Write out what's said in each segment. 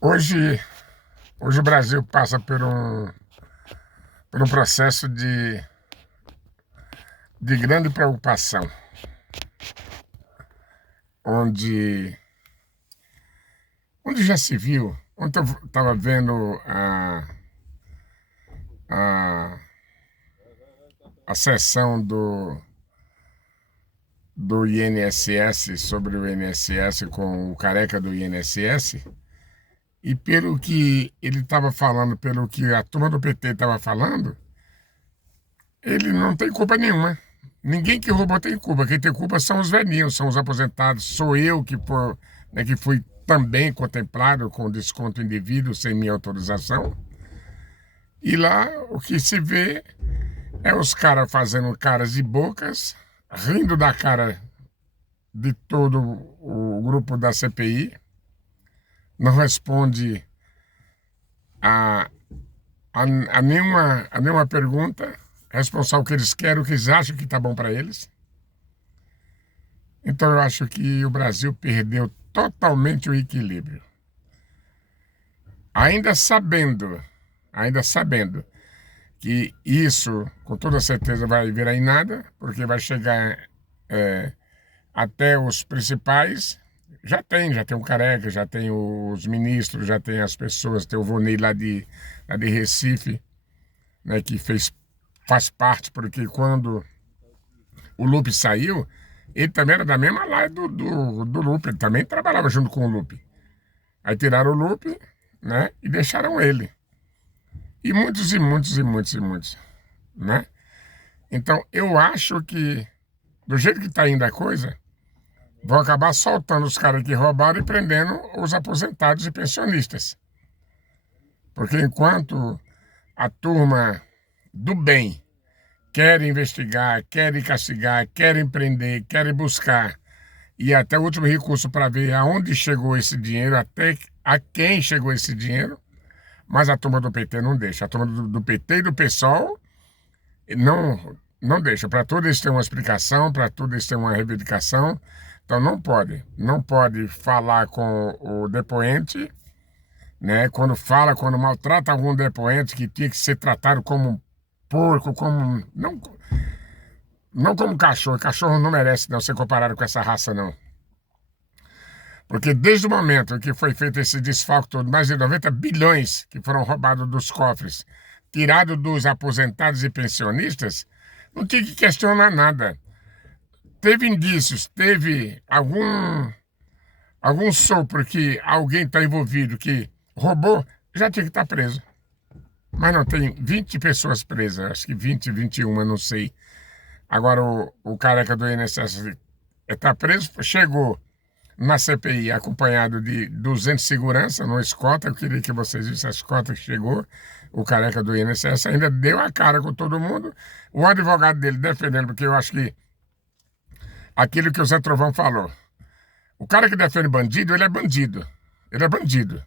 Hoje, hoje o Brasil passa por um processo de grande preocupação, onde, onde já se viu, ontem eu estava vendo a, a sessão do INSS, sobre o INSS, com o careca do INSS, e pelo que ele estava falando, pelo que a turma do PT estava falando, ele não tem culpa nenhuma. Ninguém que roubou tem culpa. Quem tem culpa são os velhinhos, são os aposentados. Sou eu que fui também contemplado com desconto indevido, sem minha autorização. E lá o que se vê é os caras fazendo caras e bocas, rindo da cara de todo o grupo da CPI, não responde a, a nenhuma pergunta, responsável o que eles querem, o que eles acham que está bom para eles. Então eu acho que o Brasil perdeu totalmente o equilíbrio. Ainda sabendo, ainda sabendo que isso, com toda certeza, vai virar em nada, porque vai chegar até os principais. Já tem o Careca, já tem os ministros, já tem as pessoas, tem o Vonei lá de Recife, né, que faz parte, porque quando o Lupe saiu, ele também era da mesma laia do Lupe, ele também trabalhava junto com o Lupe. Aí tiraram o Lupe, né, e deixaram ele. E muitos, e muitos, e muitos, e muitos, né? Então, eu acho que, do jeito que está indo a coisa, vão acabar soltando os caras que roubaram e prendendo os aposentados e pensionistas. Porque enquanto a turma do bem quer investigar, quer castigar, quer prender, quer buscar, e até o último recurso para ver aonde chegou esse dinheiro, até a quem chegou esse dinheiro, mas a turma do PT não deixa. A turma do PT e do PSOL não deixa. Para tudo eles têm uma explicação, para tudo eles têm uma reivindicação. Então não pode falar com o depoente, né? Quando maltrata algum depoente que tinha que ser tratado como um porco, não como cachorro. Cachorro não merece não ser comparado com essa raça, não. Porque desde o momento em que foi feito esse desfalque todo, mais de 90 bilhões que foram roubados dos cofres, tirado dos aposentados e pensionistas, não tinha que questionar nada. Teve indícios, teve algum sopro que alguém está envolvido que roubou, já tinha que estar preso. Mas não, tem 20 pessoas presas, acho que 20, 21, não sei. Agora o careca do INSS está preso, chegou na CPI acompanhado de 200 segurança, numa escolta. Eu queria que vocês vissem a escolta que chegou. O careca do INSS ainda deu a cara com todo mundo. O advogado dele defendendo, porque eu acho que aquilo que o Zé Trovão falou. O cara que defende bandido, ele é bandido. Ele é bandido.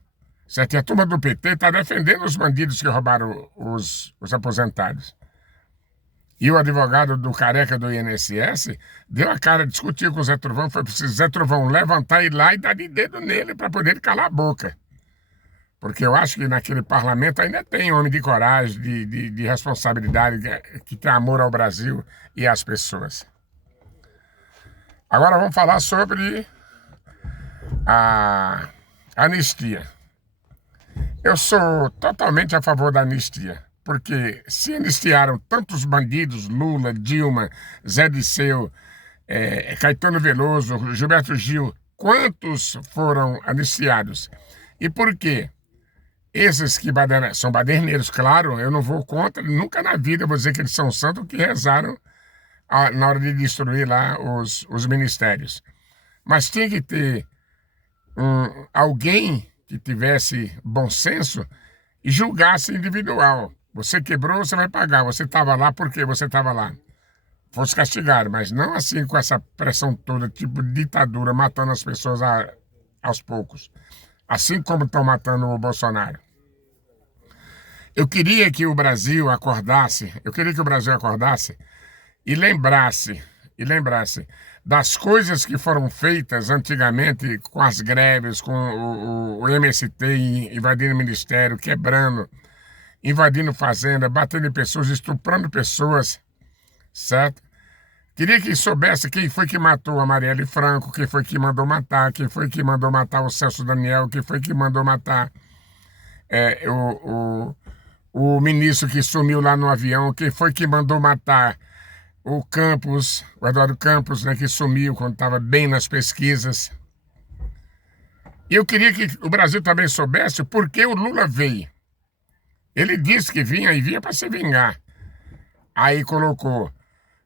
Certo? E a turma do PT está defendendo os bandidos que roubaram os aposentados. E o advogado do careca do INSS deu a cara, discutiu com o Zé Trovão, foi preciso Zé Trovão levantar e ir lá e dar de dedo nele para poder calar a boca. Porque eu acho que naquele parlamento ainda tem homem de coragem, de responsabilidade, que tem amor ao Brasil e às pessoas. Agora vamos falar sobre a anistia. Eu sou totalmente a favor da anistia, porque se anistiaram tantos bandidos, Lula, Dilma, Zé Disseu, Caetano Veloso, Gilberto Gil, quantos foram anistiados? E por quê? Esses que são baderneiros, claro, eu não vou contra, nunca na vida eu vou dizer que eles são santos que rezaram na hora de destruir lá os ministérios. Mas tinha que ter alguém que tivesse bom senso e julgasse individual. Você quebrou, você vai pagar. Você estava lá porque você estava lá. Fosse castigado, mas não assim com essa pressão toda, tipo de ditadura, matando as pessoas aos poucos. Assim como estão matando o Bolsonaro. Eu queria que o Brasil acordasse e lembrasse e lembrasse das coisas que foram feitas antigamente com as greves, com o MST invadindo o ministério, quebrando, invadindo fazenda, batendo em pessoas, estuprando pessoas, certo? Queria que soubesse quem foi que matou a Marielle Franco, quem foi que mandou matar, quem foi que mandou matar o Celso Daniel, quem foi que mandou matar é, o ministro que sumiu lá no avião, quem foi que mandou matar o Campos, o Eduardo Campos, né, que sumiu quando estava bem nas pesquisas. E eu queria que o Brasil também soubesse por que o Lula veio. Ele disse que vinha e vinha para se vingar. Aí colocou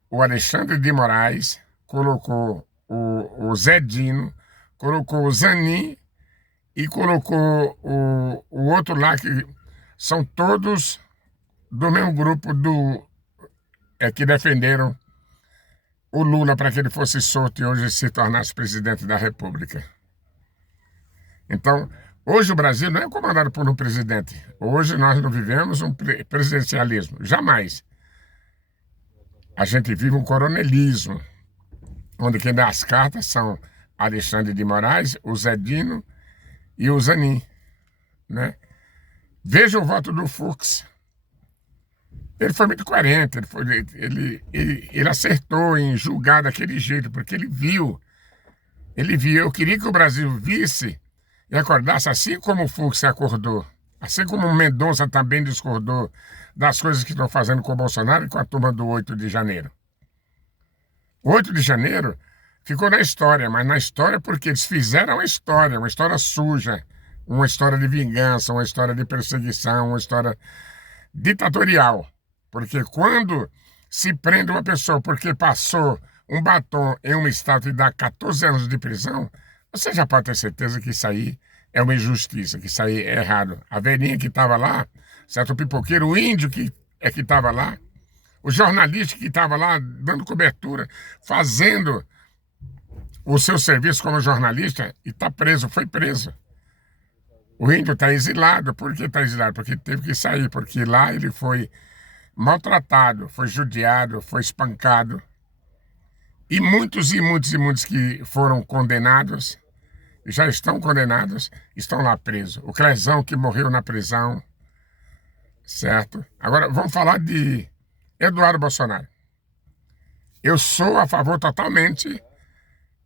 o Alexandre de Moraes, colocou o Zé Dino, colocou o Zanin e colocou o outro lá, que são todos do mesmo grupo que defenderam o Lula para que ele fosse solto e hoje se tornasse presidente da República. Então, hoje o Brasil não é comandado por um presidente. Hoje nós não vivemos um presidencialismo. Jamais. A gente vive um coronelismo, onde quem dá as cartas são Alexandre de Moraes, o Zé Dino e o Zanin, né? Veja o voto do Fux. Ele foi muito coerente, ele acertou em julgar daquele jeito, porque ele viu. Eu queria que o Brasil visse e acordasse, assim como o Fux acordou, assim como o Mendonça também discordou das coisas que estão fazendo com o Bolsonaro e com a turma do 8 de janeiro. O 8 de janeiro ficou na história, mas na história porque eles fizeram uma história suja, uma história de vingança, uma história de perseguição, uma história ditatorial. Porque quando se prende uma pessoa porque passou um batom em uma estátua e dá 14 anos de prisão, você já pode ter certeza que isso aí é uma injustiça, que isso aí é errado. A velhinha que estava lá, certo? O pipoqueiro, o índio que estava lá, o jornalista que estava lá dando cobertura, fazendo o seu serviço como jornalista e está preso, foi preso. O índio está exilado. Por que está exilado? Porque teve que sair, porque lá ele foi maltratado, foi judiado, foi espancado. E muitos que foram condenados, já estão condenados, estão lá presos. O Clezão que morreu na prisão, certo? Agora, vamos falar de Eduardo Bolsonaro. Eu sou a favor totalmente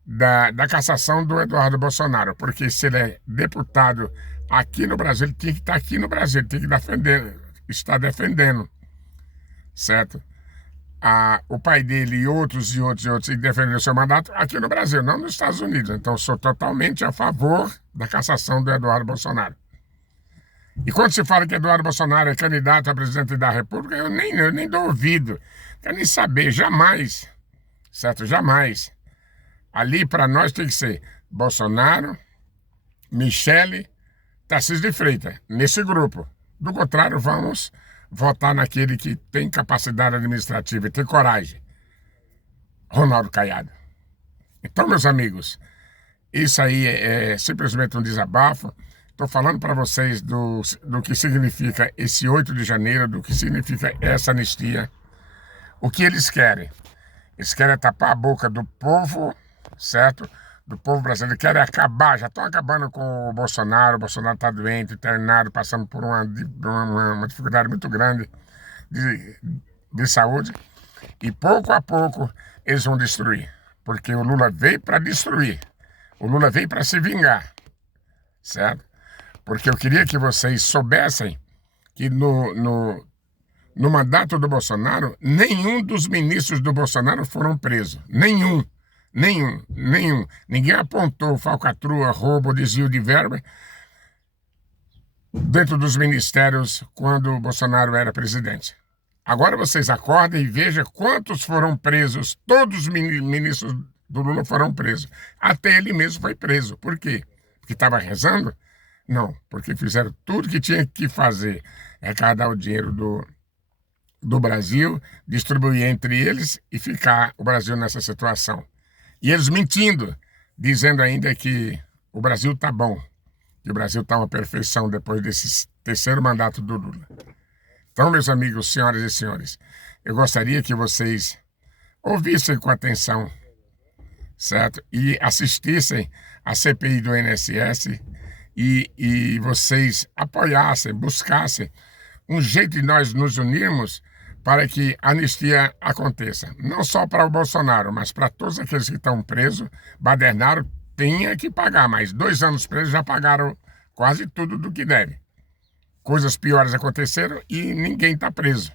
da cassação do Eduardo Bolsonaro, porque se ele é deputado aqui no Brasil, ele tinha que estar aqui no Brasil, ele tem que estar defendendo, certo? O pai dele e outros defenderam o seu mandato aqui no Brasil, não nos Estados Unidos. Então, sou totalmente a favor da cassação do Eduardo Bolsonaro. E quando se fala que Eduardo Bolsonaro é candidato a presidente da República, eu nem dou ouvido, quero nem saber, jamais, certo? Jamais. Ali, para nós, tem que ser Bolsonaro, Michele, Tarcísio de Freitas, nesse grupo. Do contrário, vamos votar naquele que tem capacidade administrativa e tem coragem. Ronaldo Caiado. Então, meus amigos, isso aí é simplesmente um desabafo. Estou falando para vocês do que significa esse 8 de janeiro, do que significa essa anistia. O que eles querem? Eles querem tapar a boca do povo, certo? Do povo brasileiro. Querem acabar, já estão acabando com o Bolsonaro. O Bolsonaro está doente, internado, passando por uma dificuldade muito grande de saúde. E pouco a pouco eles vão destruir. Porque o Lula veio para destruir. O Lula veio para se vingar, certo? Porque eu queria que vocês soubessem que no mandato do Bolsonaro, nenhum dos ministros do Bolsonaro foram presos. Nenhum. Ninguém apontou falcatrua, roubo, desvio de verba dentro dos ministérios quando o Bolsonaro era presidente. Agora vocês acordem e vejam quantos foram presos. Todos os ministros do Lula foram presos. Até ele mesmo foi preso. Por quê? Porque estava rezando? Não, porque fizeram tudo que tinha que fazer. Arrecadar o dinheiro do Brasil, distribuir entre eles e ficar o Brasil nessa situação. E eles mentindo, dizendo ainda que o Brasil está bom, que o Brasil está uma perfeição depois desse terceiro mandato do Lula. Então, meus amigos, senhoras e senhores, eu gostaria que vocês ouvissem com atenção, certo? E assistissem à CPI do INSS e vocês apoiassem, buscassem um jeito de nós nos unirmos para que a anistia aconteça. Não só para o Bolsonaro, mas para todos aqueles que estão presos. Badernaro tinha que pagar, mas 2 anos presos já pagaram quase tudo do que deve. Coisas piores aconteceram e ninguém está preso.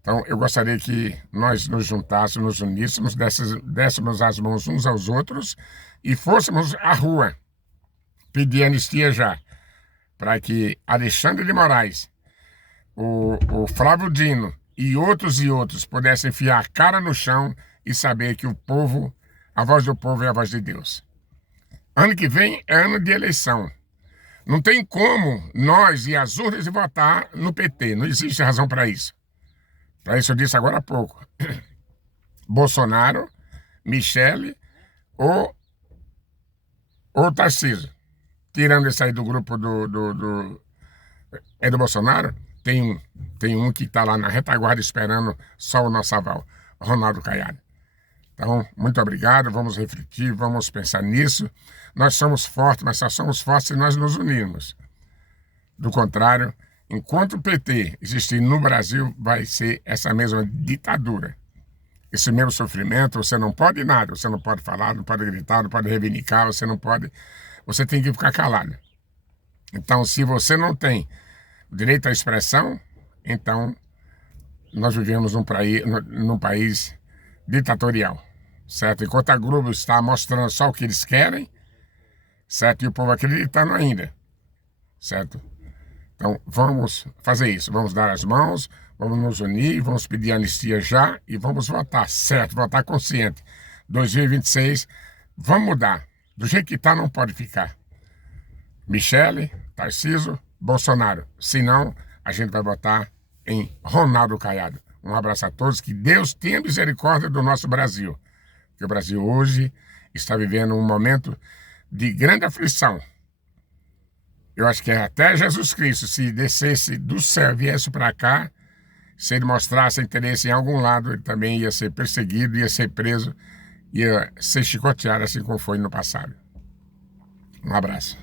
Então, eu gostaria que nós nos juntássemos, nos uníssemos, dessemos as mãos uns aos outros e fôssemos à rua pedir anistia já, para que Alexandre de Moraes, o Flávio Dino e outros pudessem enfiar a cara no chão e saber que o povo, a voz do povo é a voz de Deus. Ano que vem é ano de eleição. Não tem como nós e as urnas votar no PT. Não existe razão para isso. Para isso eu disse agora há pouco. Bolsonaro, Michele ou Tarcísio. Tirando esse aí do grupo do Bolsonaro, tem um que está lá na retaguarda esperando só o nosso aval, Ronaldo Caiado. Então, muito obrigado, vamos refletir, vamos pensar nisso. Nós somos fortes, mas só somos fortes se nós nos unirmos. Do contrário, enquanto o PT existir no Brasil, vai ser essa mesma ditadura. Esse mesmo sofrimento, você não pode nada, você não pode falar, não pode gritar, não pode reivindicar, você tem que ficar calado. Então, se você não tem o direito à expressão, então nós vivemos num país ditatorial, certo? Enquanto a Globo está mostrando só o que eles querem, certo? E o povo acreditando ainda, certo? Então, vamos fazer isso, vamos dar as mãos, vamos nos unir, vamos pedir anistia já e vamos votar, certo? Votar consciente. 2026, vamos mudar. Do jeito que está, não pode ficar. Michele, Tarcísio, Bolsonaro. Senão, a gente vai votar em Ronaldo Caiado. Um abraço a todos, que Deus tenha misericórdia do nosso Brasil. Porque o Brasil hoje está vivendo um momento de grande aflição. Eu acho que até Jesus Cristo, se descesse do céu e viesse para cá, se ele mostrasse interesse em algum lado, ele também ia ser perseguido, ia ser preso, ia ser chicoteado assim como foi no passado. Um abraço.